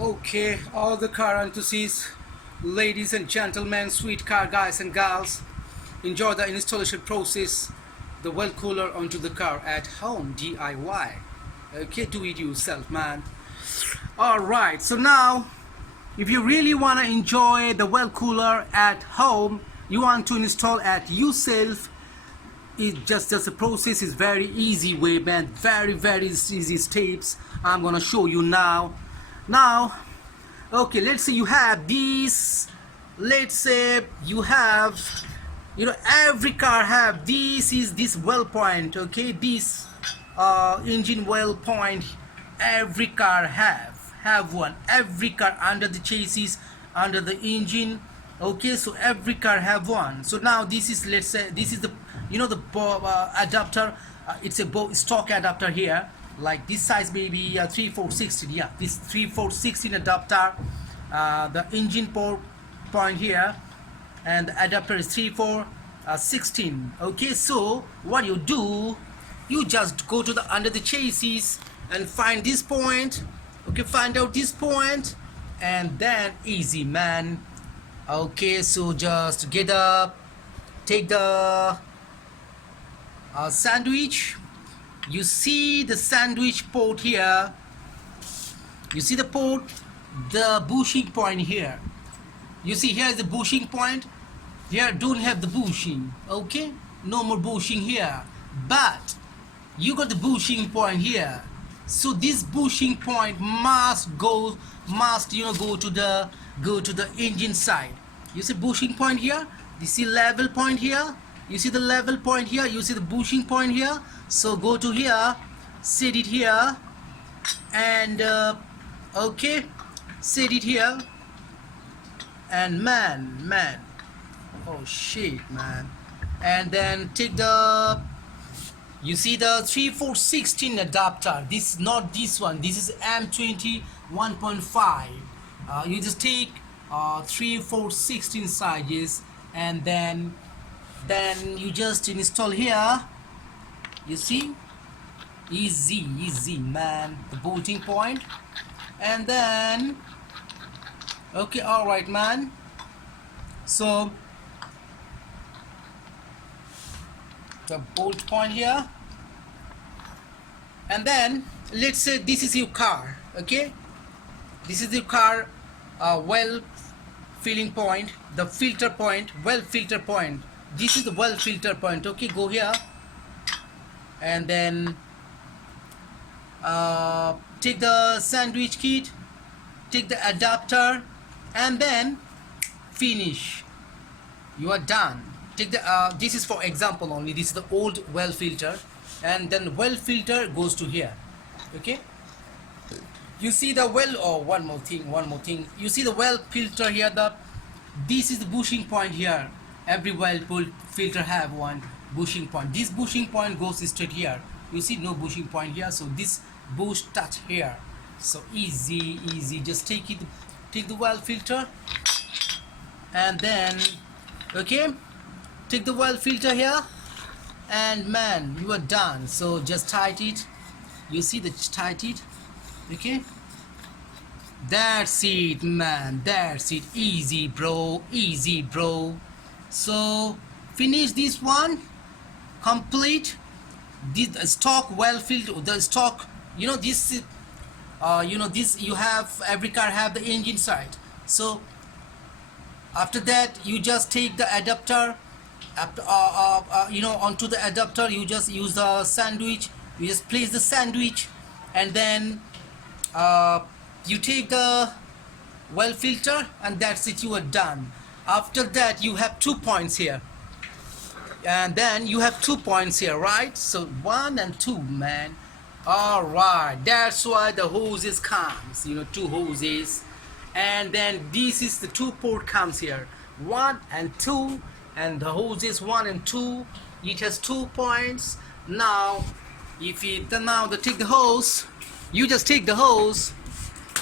Okay, all the car enthusiasts, ladies and gentlemen, sweet car guys and gals, enjoy the installation process, the well cooler onto the car at home, DIY. Okay, do it yourself, man. Alright, so now, if you really want to enjoy the well cooler at home, you want to install at yourself, it just the process is very easy way, man. Very easy steps I'm gonna show you now. Okay, let's say you have these, let's say you have, every car have this well point. Okay, this engine well point, every car have one. Every car under the chassis, under the engine. Okay, so every car have one. So now this is, let's say this is the adapter. It's a stock adapter here, like this size, maybe 3416. Yeah, this 3416 adapter. The engine point here, and the adapter is 3416. Okay, so what you do, you just go to the under the chassis and find this point. Okay, find out this point, and then easy, man. Okay, so just get up, take the sandwich. You see the sandwich port here, you see the port, the bushing point here. You see here is the bushing point. Here don't have the bushing. Okay, no more bushing here, but you got the bushing point here. So this bushing point must go to the engine side. You see bushing point here, you see level point here, you see the level point here, you see the bushing point here. So go to here, set it here, and okay, set it here, and man, oh shit, man. And then take the, you see the 3416 adapter. This is not this one, this is M20 1.5. You just take 3416 sizes, and then you just install here. You see, easy, man, the bolting point. And then okay, all right, man. So the bolt point here, and then let's say this is your car. Okay, this is your car well filling point, the filter point, well filter point. This is the well filter point. Okay, go here, and then take the sandwich kit, take the adapter, and then finish. You are done. Take the this is for example only, this is the old well filter, and then well filter goes to here. Okay, you see the well, oh, one more thing, you see the well filter here, this is the bushing point here. Every well filter have one bushing point. This bushing point goes straight here. You see no bushing point here, so this bush touch here. So easy, just take the well filter, and then okay, take the well filter here, and man, you are done. So just tight it. You see the tight it. Okay, that's it, man, that's it. Easy bro. So finish this one, complete this stock well filter, the stock, this this, you have, every car have the engine side. So after that, you just take the adapter, onto the adapter you just use the sandwich, you just place the sandwich, and then you take the well filter, and that's it, you are done. After that, you have 2 points here, and then you have 2 points here, right? So 1 and 2, man. All right, that's why the hoses comes, 2 hoses, and then this is the 2 port comes here, 1 and 2, and the hoses 1 and 2, it has 2 points. Now if you take the hose, you just take the hose,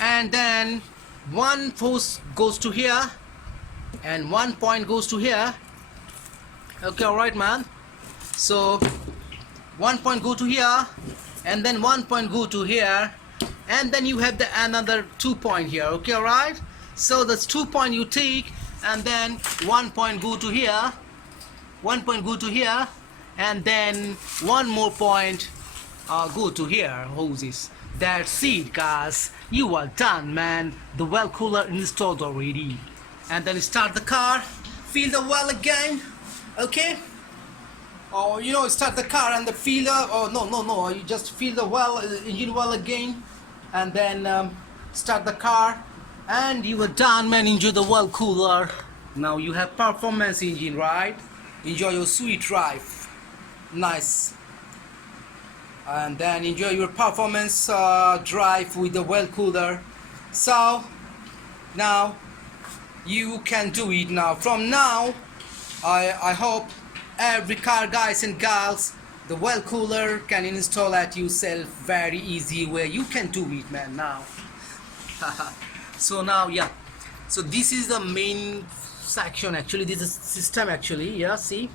and then one hose goes to here, and 1 point goes to here. Okay, all right, man. So 1 point go to here, and then 1 point go to here, and then you have the another 2 point here. Okay, all right, so that's 2 point you take, and then 1 point go to here, 1 point go to here, and then 1 more point go to here. Hoses. That's it, guys, you are done, man. The well cooler installed already. And then start the car, feel the well again. Okay, or you know, start the car and the feel the, oh no, you just feel the well, engine well again, and then start the car, and you are done, man. Enjoy the well cooler. Now you have performance engine, right? Enjoy your sweet drive, nice. And then enjoy your performance drive with the well cooler. So now you can do it now. From now, I hope every car guys and gals, the well cooler can install at yourself very easy way. You can do it, man, now. So now, yeah, so this is the main section actually. This is system actually. Yeah, see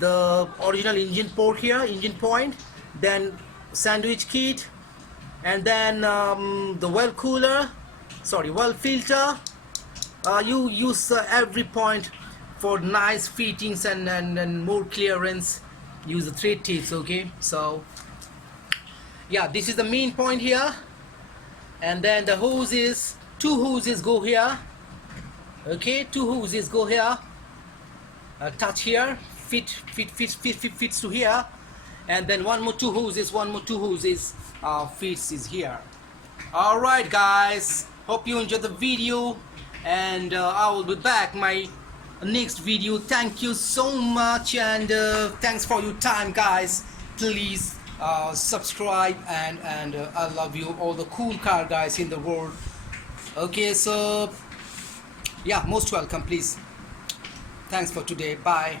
the original engine port here, engine point, then sandwich kit, and then the well cooler, sorry, well filter. You use every point for nice fittings and more clearance. Use the thread tips. Okay, so yeah, this is the main point here, and then the hoses, 2 hoses go here. Okay, 2 hoses go here, touch here, fits to here, and then 1 more 2 hoses fits is here. All right, guys, hope you enjoyed the video, and I will be back my next video. Thank you so much, and thanks for your time, guys. Please subscribe, and I love you, all the cool car guys in the world. Okay, so yeah, most welcome. Please, thanks for today. Bye.